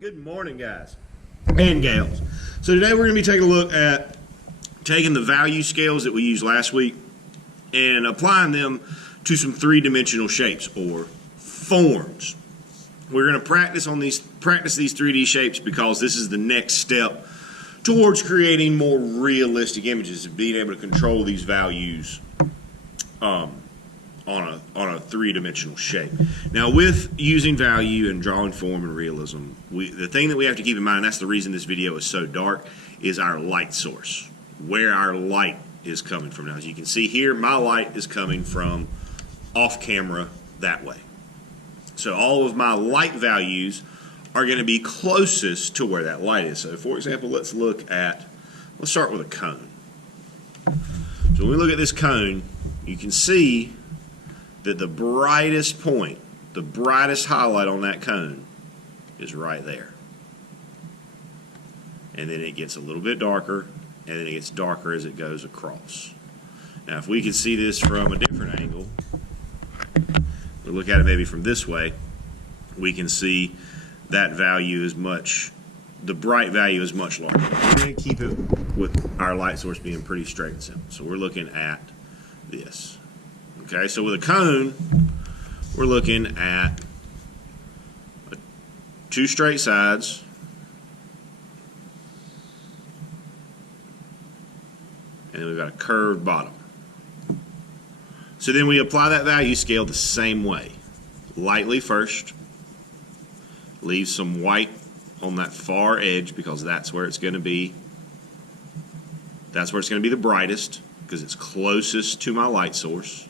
Good morning, guys and gals. So today we're going to be taking a look at taking the value scales that we used last week and applying them to some three-dimensional shapes or forms. We're going to practice these 3D shapes because this is the next step towards creating more realistic images and being able to control these values on a three-dimensional shape. Now, with using value and drawing form and realism, the thing that we have to keep in mind, and that's the reason this video is so dark, is our light source, where our light is coming from. Now, as you can see here, my light is coming from off camera that way. So all of my light values are going to be closest to where that light is. So, for example, let's start with a cone. So when we look at this cone, you can see that the brightest point, the brightest highlight on that cone is right there. And then it gets a little bit darker, and then it gets darker as it goes across. Now, if we could see this from a different angle, we look at it maybe from this way, we can see that value is the bright value is much larger. We're going to keep it with our light source being pretty straight and simple. So we're looking at this. Okay, so with a cone, we're looking at two straight sides, and then we've got a curved bottom. So then we apply that value scale the same way. Lightly first, leave some white on that far edge because that's where it's going to be. That's where it's going to be the brightest because it's closest to my light source.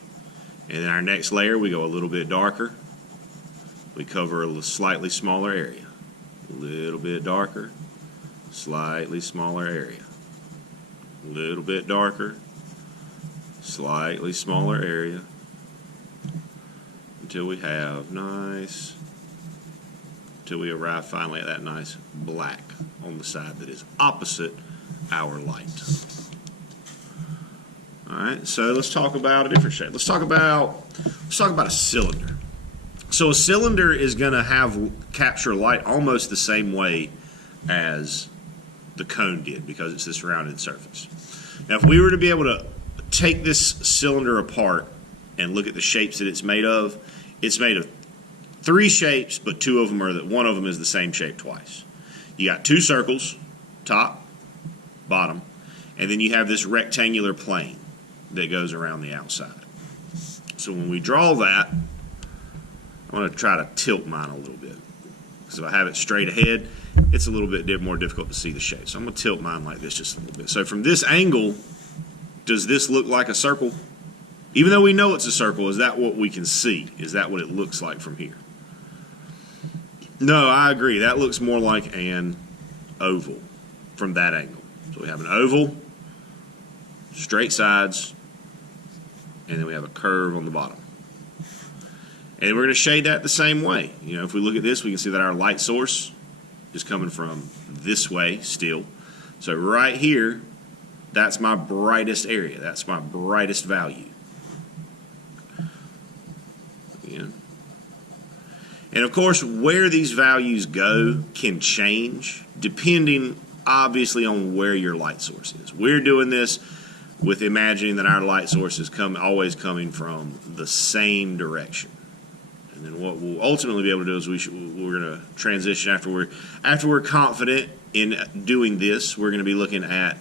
And then our next layer, we go a little bit darker. We cover a slightly smaller area. A little bit darker, slightly smaller area. A little bit darker, slightly smaller area. Until we arrive finally at that nice black on the side that is opposite our light. All right, so let's talk about a different shape. Let's talk about a cylinder. So a cylinder is going to capture light almost the same way as the cone did because it's this rounded surface. Now, if we were to be able to take this cylinder apart and look at the shapes that it's made of three shapes, but one of them is the same shape twice. You got two circles, top, bottom, and then you have this rectangular plane that goes around the outside. So when we draw that, I'm going to try to tilt mine a little bit. Because if I have it straight ahead, it's a little bit more difficult to see the shape. So I'm going to tilt mine like this just a little bit. So from this angle, does this look like a circle? Even though we know it's a circle, is that what we can see? Is that what it looks like from here? No, I agree. That looks more like an oval from that angle. So we have an oval, straight sides, and then we have a curve on the bottom. And we're going to shade that the same way. You know, if we look at this, we can see that our light source is coming from this way still. So right here, that's my brightest area. That's my brightest value. Again. And of course, where these values go can change depending obviously on where your light source is. We're doing this with imagining that our light source is always coming from the same direction. And then what we'll ultimately be able to do is we're going to transition after we're confident in doing this. We're going to be looking at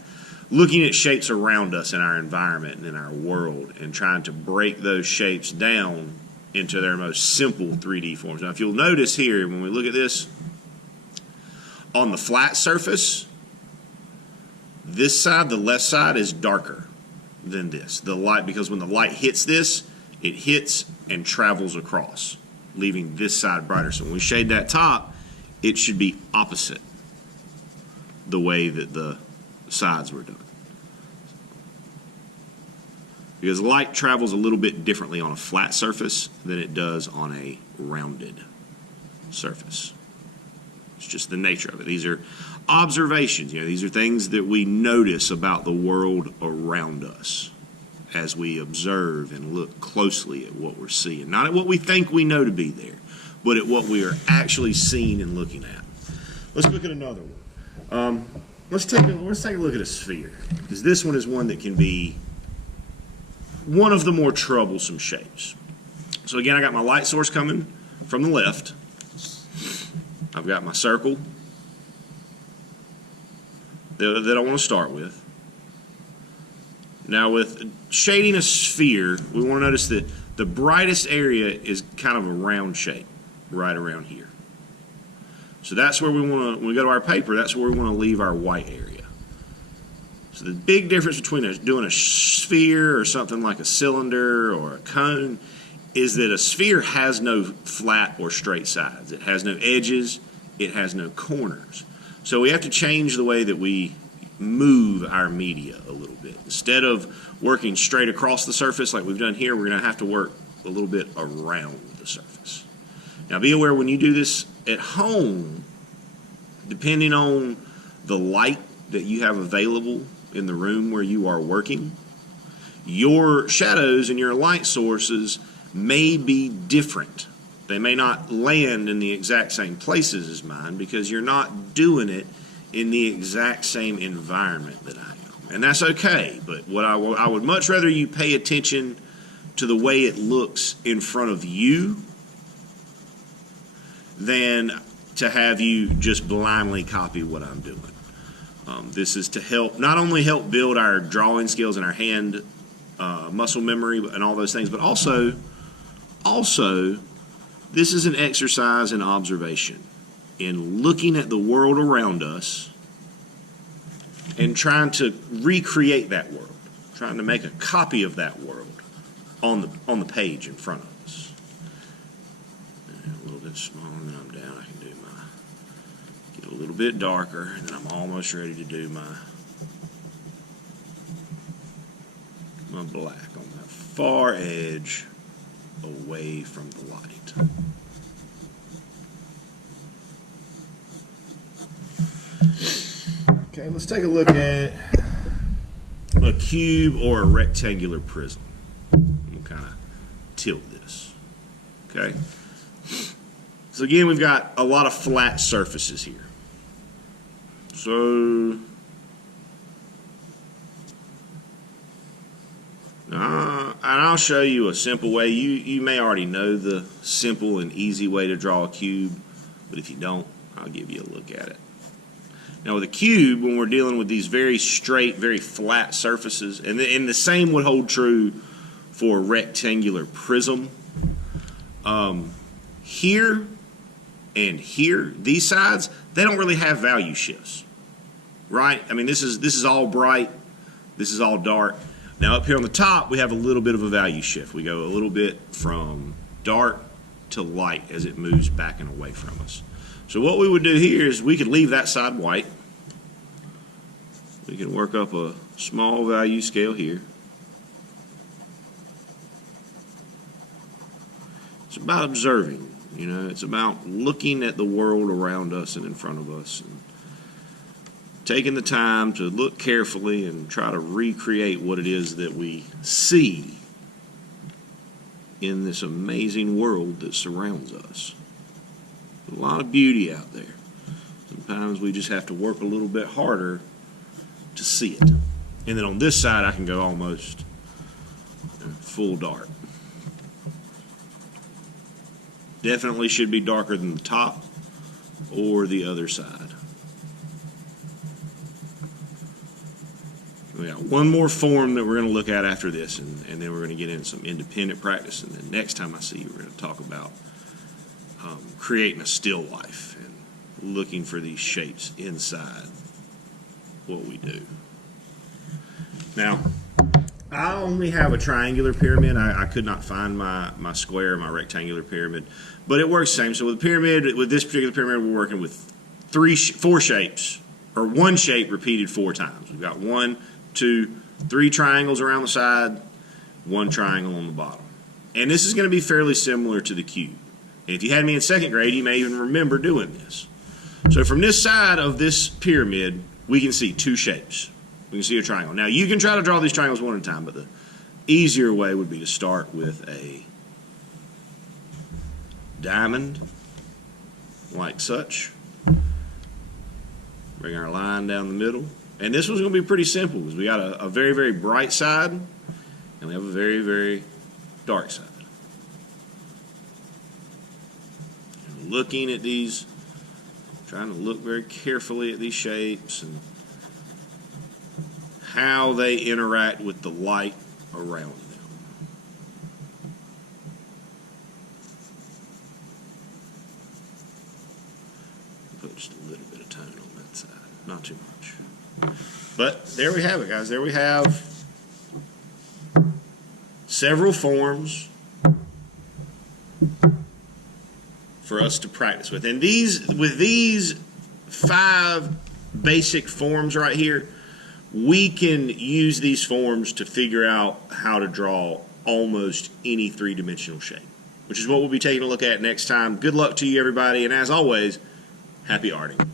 shapes around us in our environment and in our world and trying to break those shapes down into their most simple 3D forms. Now, if you'll notice here, when we look at this, on the flat surface, this side, the left side, is darker than this. Because when the light hits this, it hits and travels across, leaving this side brighter. So when we shade that top, it should be opposite the way that the sides were done. Because light travels a little bit differently on a flat surface than it does on a rounded surface. It's just the nature of it. These are observations. These are things that we notice about the world around us as we observe and look closely at what we're seeing. Not at what we think we know to be there, but at what we are actually seeing and looking at. Let's look at another one. Let's take a look at a sphere, because this one is one that can be one of the more troublesome shapes. So again, I got my light source coming from the left. I've got my circle that I want to start with. Now with shading a sphere, we want to notice that the brightest area is kind of a round shape, right around here. So that's where we want to, when we go to our paper, that's where we want to leave our white area. So the big difference between doing a sphere or something like a cylinder or a cone is that a sphere has no flat or straight sides. It has no edges. It has no corners. So we have to change the way that we move our media a little bit. Instead of working straight across the surface like we've done here, we're going to have to work a little bit around the surface. Now be aware when you do this at home, depending on the light that you have available in the room where you are working, your shadows and your light sources may be different. They may not land in the exact same places as mine because you're not doing it in the exact same environment that I am. And that's okay, but what I would much rather you pay attention to the way it looks in front of you than to have you just blindly copy what I'm doing. This is to help, not only help build our drawing skills and our hand muscle memory and all those things, but also this is an exercise in observation, in looking at the world around us and trying to recreate that world, trying to make a copy of that world on the page in front of us. A little bit smaller than I'm down, I can do get a little bit darker, and then I'm almost ready to do my black on that far edge away from the light. Okay, let's take a look at a cube or a rectangular prism. We'll kind of tilt this. Okay. So again, we've got a lot of flat surfaces here. So and I'll show you a simple way. You may already know the simple and easy way to draw a cube, but if you don't, I'll give you a look at it. Now with a cube, when we're dealing with these very straight, very flat surfaces, and the same would hold true for a rectangular prism. Here and here, these sides, they don't really have value shifts, right? I mean, this is all bright, this is all dark. Now up here on the top, we have a little bit of a value shift. We go a little bit from dark to light as it moves back and away from us. So what we would do here is we could leave that side white. We can work up a small value scale here. It's about observing, you know, it's about looking at the world around us and in front of us, and taking the time to look carefully and try to recreate what it is that we see in this amazing world that surrounds us. A lot of beauty out there. Sometimes we just have to work a little bit harder to see it. And then on this side, I can go almost full dark. Definitely should be darker than the top or the other side. We got one more form that we're going to look at after this, and then we're going to get into some independent practice. And then next time I see you, we're going to talk about creating a still life and looking for these shapes inside what we do. Now, I only have a triangular pyramid. I could not find my square, my rectangular pyramid, but it works the same. So with the pyramid, with this particular pyramid, we're working with four shapes, or one shape repeated 4 times. We've got 1, 2, 3 triangles around the side, 1 triangle on the bottom. And this is going to be fairly similar to the cube. And if you had me in 2nd grade, you may even remember doing this. So from this side of this pyramid, we can see 2 shapes. We can see a triangle. Now you can try to draw these triangles one at a time, but the easier way would be to start with a diamond, like such. Bring our line down the middle. And this one's going to be pretty simple because we got a very, very bright side and we have a very, very dark side. And looking at these, trying to look very carefully at these shapes and how they interact with the light around them. Put just a little bit of tone on that side, not too much. But there we have it, guys. There we have several forms for us to practice with. And with these 5 basic forms right here, we can use these forms to figure out how to draw almost any 3-dimensional shape, which is what we'll be taking a look at next time. Good luck to you, everybody, and as always, happy arting.